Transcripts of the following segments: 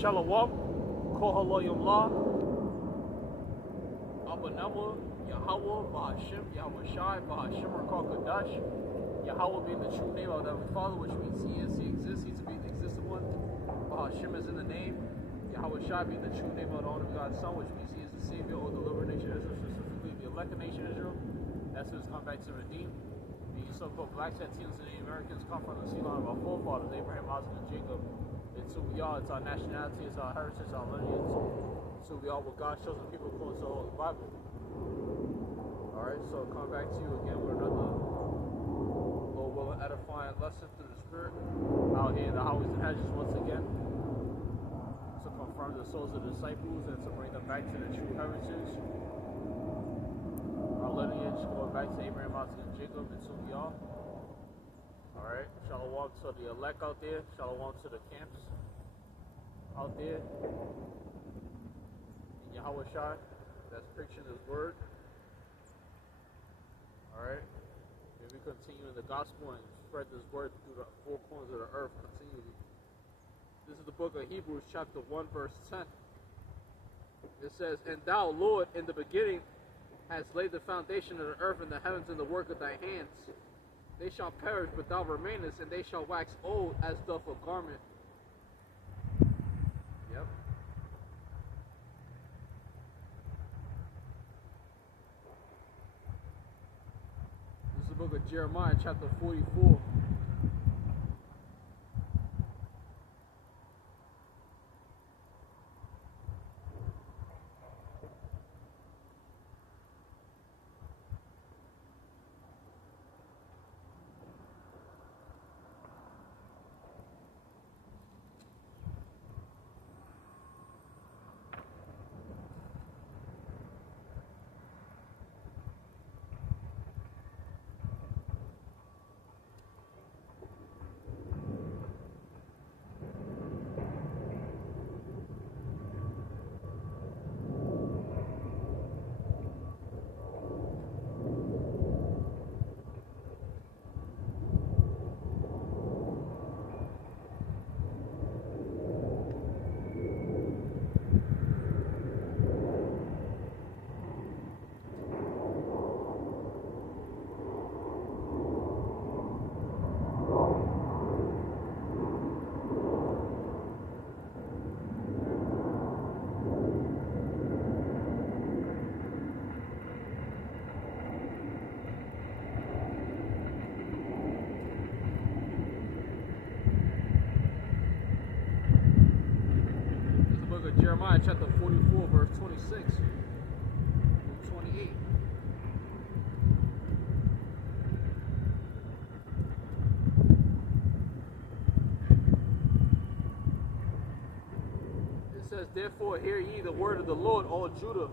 Shalom, Kohaloyim La, Abanema, Yahweh, Bahashim, Yahweh Shai, Bahashim, Rakal Kadash, Yahweh being the true name of the Heavenly Father, which means He is, He exists, He's to be the existent one. Bahashim is in the name, Yahweh Shai being the true name of the only God Son, which means He is the Savior or deliverer nation of Israel, specifically the elected nation of Israel. That's who's come back to redeem. The so-called black Latinos and the Americans come from the sea line of our forefathers, Abraham, Isaac, and Jacob. It's who we are, it's our nationality, it's our heritage, our lineage. It's who we are, what God shows the people according to the Holy Bible. Alright, so coming back to you again with another Lord willing edifying lesson through the Spirit out here in the highways and hedges once again to confirm the souls of the disciples and to bring them back to the true heritage. Our lineage going back to Abraham, Isaac, and Jacob. It's who we are. Alright, shalom to the elect out there, shalom to the camps out there in Yahweh Shai that's preaching His word. Alright, may we continue in the gospel and spread this word through the four corners of the earth continually. This is the book of Hebrews chapter 1 verse 10. It says, "And thou, Lord, in the beginning hast laid the foundation of the earth and the heavens in the work of thy hands. They shall perish, but thou remainest, and they shall wax old as doth a garment." Yep. This is the book of Jeremiah, chapter 44. Jeremiah chapter 44 verse 26 through 28. It says, "Therefore hear ye the word of the Lord, all Judah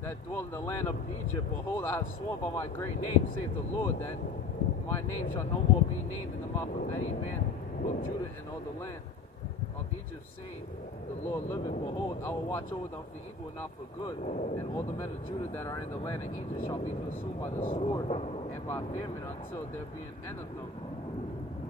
that dwell in the land of Egypt. Behold, I have sworn by my great name, saith the Lord, that my name shall no more be named in the mouth of any man of Judah and all the land of Egypt, saying, the Lord liveth. Behold, I will watch over them for evil and not for good. And all the men of Judah that are in the land of Egypt shall be consumed by the sword and by famine until there be an end of them.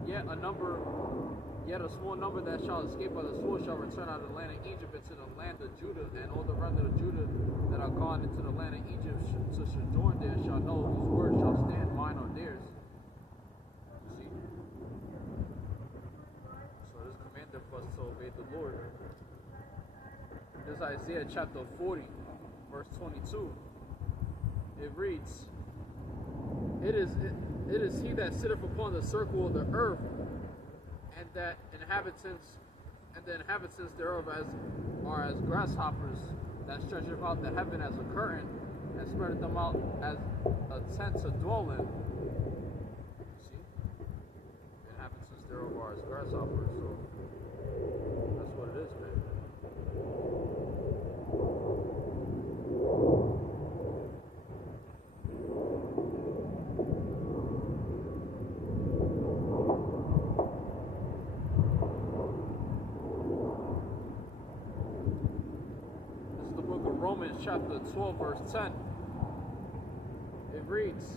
Yet a small number that shall escape by the sword shall return out of the land of Egypt into the land of Judah. And all the remnant of Judah that are gone into the land of Egypt to sojourn there shall know whose word shall stand, mine or theirs." You see? So this commanded for us to obey the Lord. This is Isaiah chapter 40, verse 22. It reads, It is he that sitteth upon the circle of the earth, and the inhabitants thereof are as grasshoppers, that stretcheth out the heaven as a curtain, and spreadeth them out as a tent to dwell in. See? The inhabitants thereof are as grasshoppers, so that's what it is, man. Romans chapter 12 verse 10. It reads,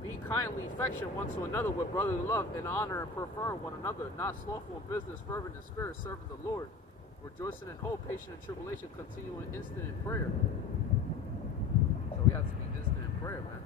"Be kindly affectionate one to another with brotherly love, and honor and prefer one another, not slothful in business, fervent in spirit, serving the Lord, Rejoicing in hope, patient in tribulation, continuing instant in prayer. So we have to be instant in prayer, man.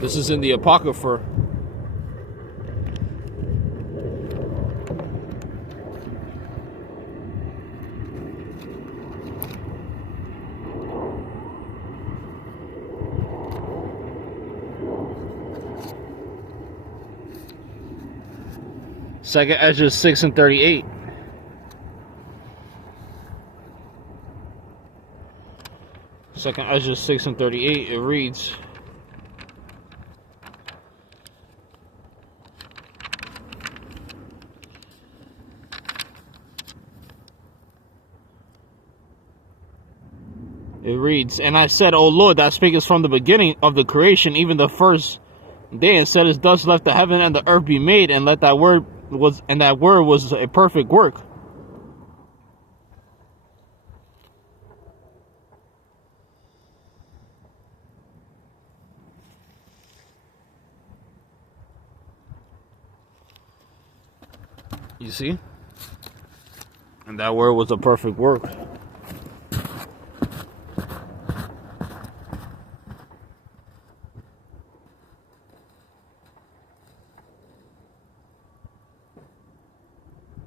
This is in the Apocrypha. Second Ezra 6 and 38. Second Ezra 6 and 38, it reads, and I said, O Lord, thou speakest from the beginning of the creation, even the first day, and saidest, thus let the heaven and the earth be made, and let that word was a perfect work. You see? And that word was a perfect work.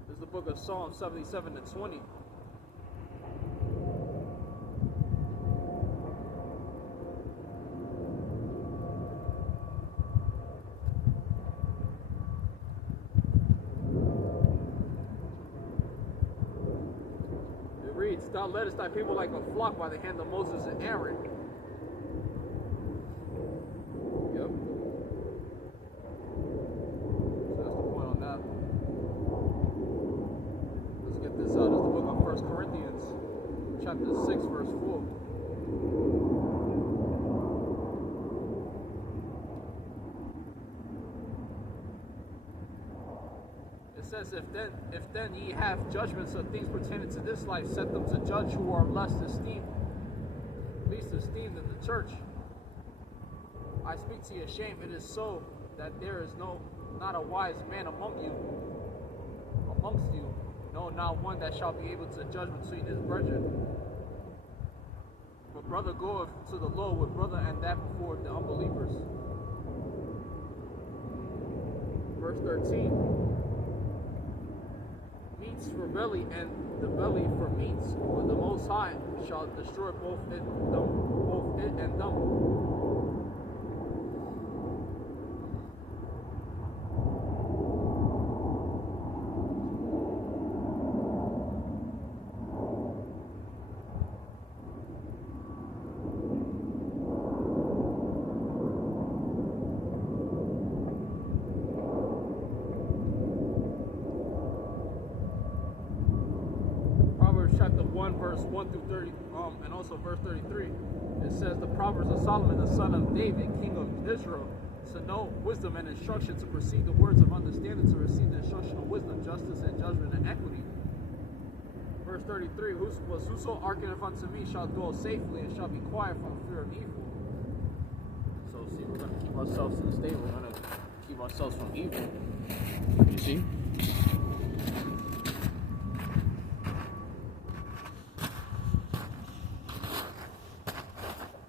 This is the book of Psalm 77 and 20. Thou leddest thy people like a flock by the hand of Moses and Aaron. Yep. So that's the point on that. Let's get this out. This is the book of 1 Corinthians, chapter 6, verse 4. Says, if then ye have judgments of things pertaining to this life, set them to judge who are least esteemed in the church. I speak to your shame. It is so that there is not a wise man amongst you, no, not one that shall be able to judge between his brethren. But brother goeth to the law with brother, and that before the unbelievers. Verse 13. Meats for belly, and the belly for meats, for the Most High shall destroy both it and them. Chapter 1, verse 1 through 30, and also verse 33. It says, the Proverbs of Solomon, the son of David, king of Israel, to know wisdom and instruction, to perceive the words of understanding, to receive the instruction of wisdom, justice and judgment and equity. Verse 33, whoso hearkeneth unto me shall dwell safely, and shall be quiet from fear of evil. So see, we're going to keep ourselves in the state. We're going to keep ourselves from evil. You see?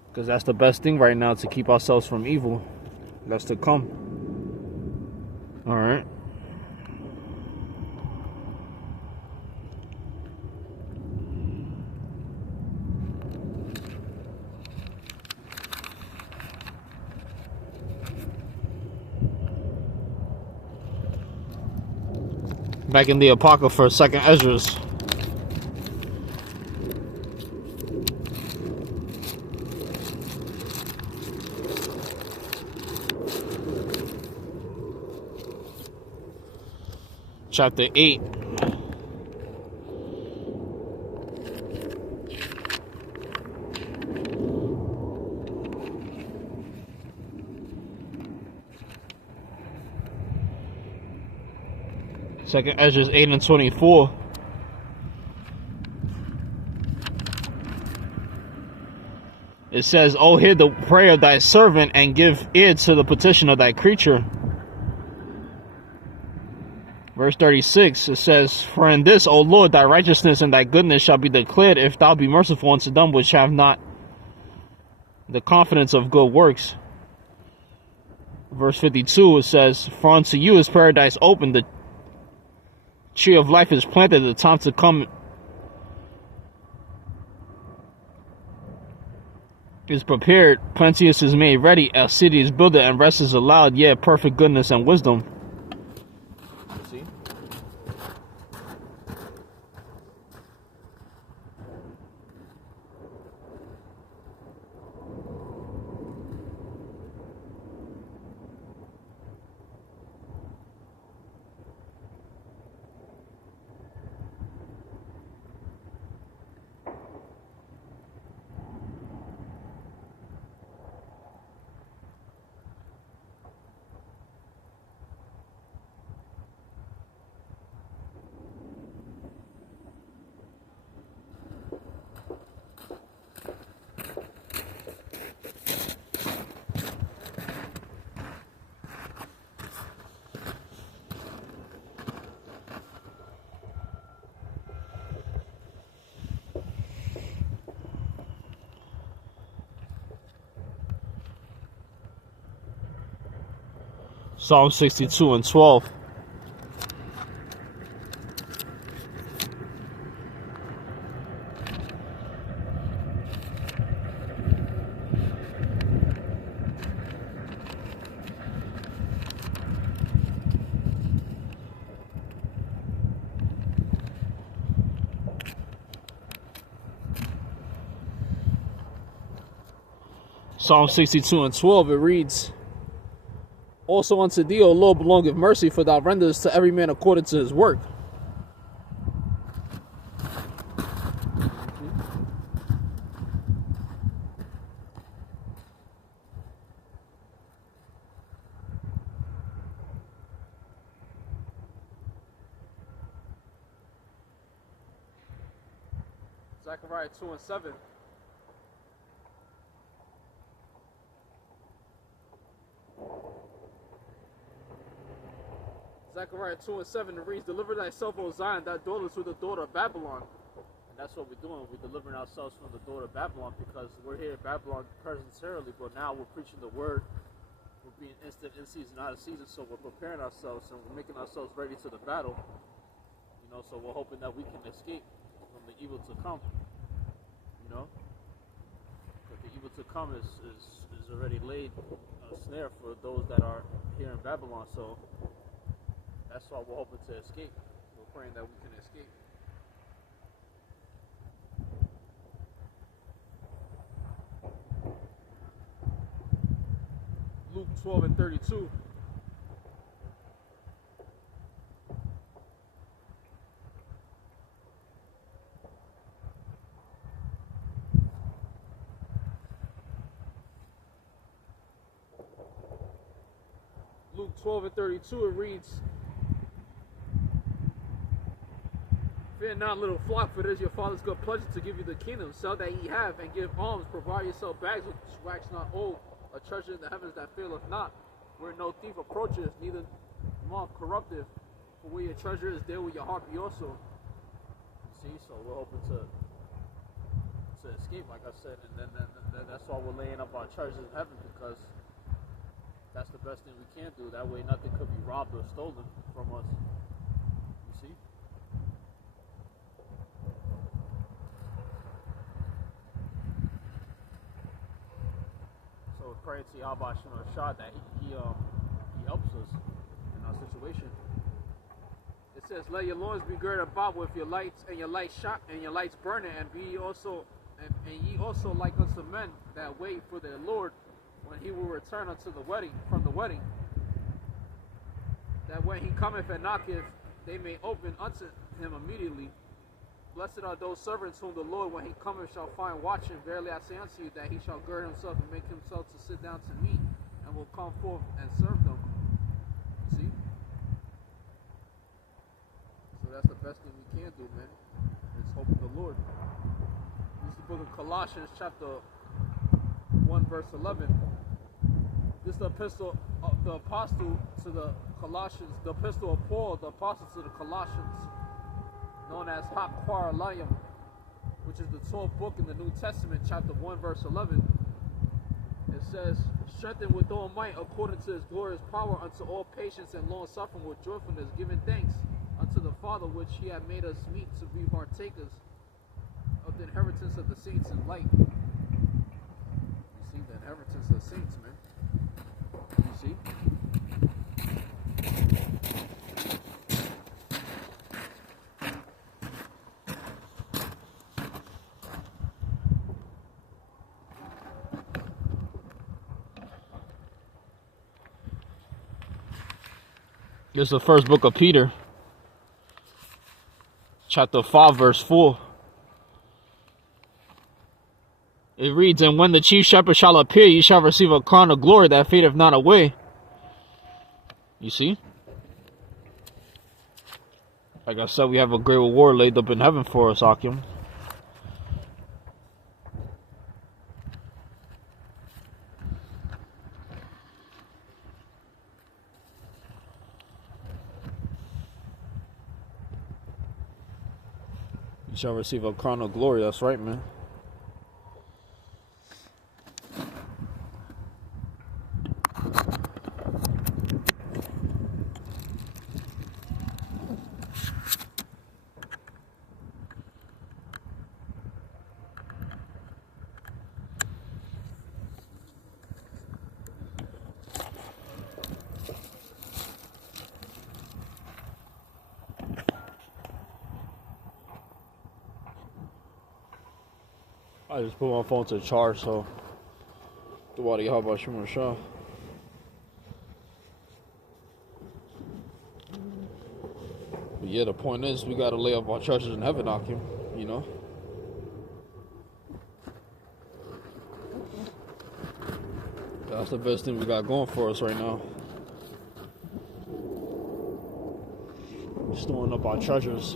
Because that's the best thing right now, to keep ourselves from evil that's to come. All right. Back in the Apocrypha, Second Ezra. Chapter 8. Second Ezra 8 and 24. It says, "O hear the prayer of thy servant, and give ear to the petition of thy creature." Verse 36, it says, "For in this, O Lord, thy righteousness and thy goodness shall be declared, if thou be merciful unto them which have not the confidence of good works." Verse 52, it says, "For unto you is paradise open, the tree of life is planted, the time to come is prepared, plenteous is made ready, a city is builded, and rest is allowed, yea, perfect goodness and wisdom." See? Psalm 62 and 12. Psalm 62 and 12, it reads, "Also unto thee, O Lord, belongeth mercy, for thou renderest to every man according to his work." Zechariah 2 and 7. Zechariah 2 and 7, it reads, "Deliver thyself, O Zion, thy daughter to the daughter of Babylon." And that's what we're doing. We're delivering ourselves from the daughter of Babylon, because we're here in Babylon presently, but now we're preaching the word. We're being instant in season, out of season, so we're preparing ourselves and we're making ourselves ready to the battle. You know, so we're hoping that we can escape from the evil to come. You know? But the evil to come is already laid a snare for those that are here in Babylon, so that's why we're hoping to escape. We're praying that we can escape. Luke 12 and 32. Luke 12 and 32, it reads, "Fear not, little flock, for it is your Father's good pleasure to give you the kingdom. Sell that ye have, and give alms. Provide yourself bags which wax not old, a treasure in the heavens that faileth not, where no thief approacheth, neither moth corrupteth. For where your treasure is, there will your heart be also." See, so we're hoping to escape, like I said, and then that's why we're laying up our treasures in heaven, because that's the best thing we can do. That way nothing could be robbed or stolen from us. You see? So pray to Yahweh Shah that he helps us in our situation. It says, "Let your loins be girded about with your lights, and your lights shot, and your lights burning, and be ye also like unto men that wait for their Lord, when he will return unto the wedding from the wedding, that when he cometh and knocketh, they may open unto him immediately. Blessed are those servants whom the Lord, when he cometh, shall find watching. Verily I say unto you, that he shall gird himself and make himself to sit down to meat, and will come forth and serve them." See? that's the best thing we can do, man. Is hope in the Lord. This is the book of Colossians, chapter 1, verse 11. This is the epistle of the apostle to the Colossians, the epistle of Paul, the apostle to the Colossians, known as Hakwarlayim, which is the 12th book in the New Testament, chapter 1, verse 11. It says, strengthened with all might according to his glorious power unto all patience and long suffering with joyfulness, giving thanks unto the Father, which he had made us meet to be partakers of the inheritance of the saints in light. You see, the inheritance of the saints, man. You see? This is the first book of Peter, chapter 5, verse 4. It reads, and when the chief shepherd shall appear, ye shall receive a crown of glory that fadeth not away. You see? Like I said, we have a great reward laid up in heaven for us, Akim. You shall receive a crown of glory. That's right, man. I just put my phone to charge, so how about Shimon Shah? But yeah, the point is, we gotta lay up our treasures in heaven, Akim, you know? That's the best thing we got going for us right now. Storing up our treasures.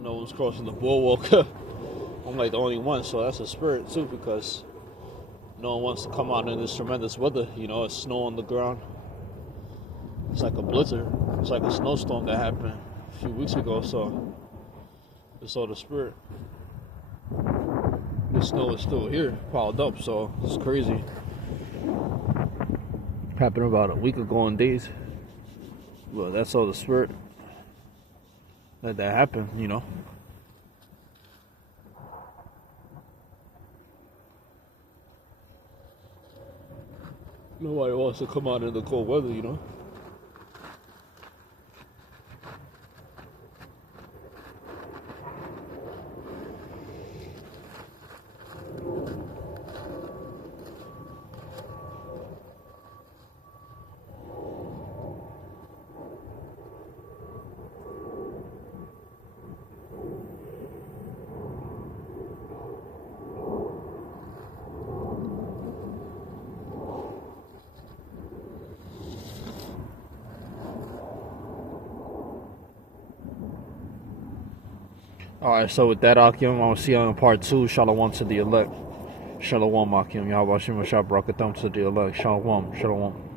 No one's crossing the boardwalk. I'm like the only one, so that's a spirit too, because no one wants to come out in this tremendous weather. You know, it's snow on the ground. It's like a blizzard. It's like a snowstorm that happened a few weeks ago, so it's all the spirit. The snow is still here, piled up, so it's crazy. Happened about a week ago in days. Well, that's all the spirit. Let that happen, you know. Nobody wants to come out in the cold weather, you know. Alright, so with that, Akim, I'm going to see you on part 2. Shalom to the elect. Shalom, Akim. Yahweh Shem Shah Barakatam to the elect. Shalom. Shalom.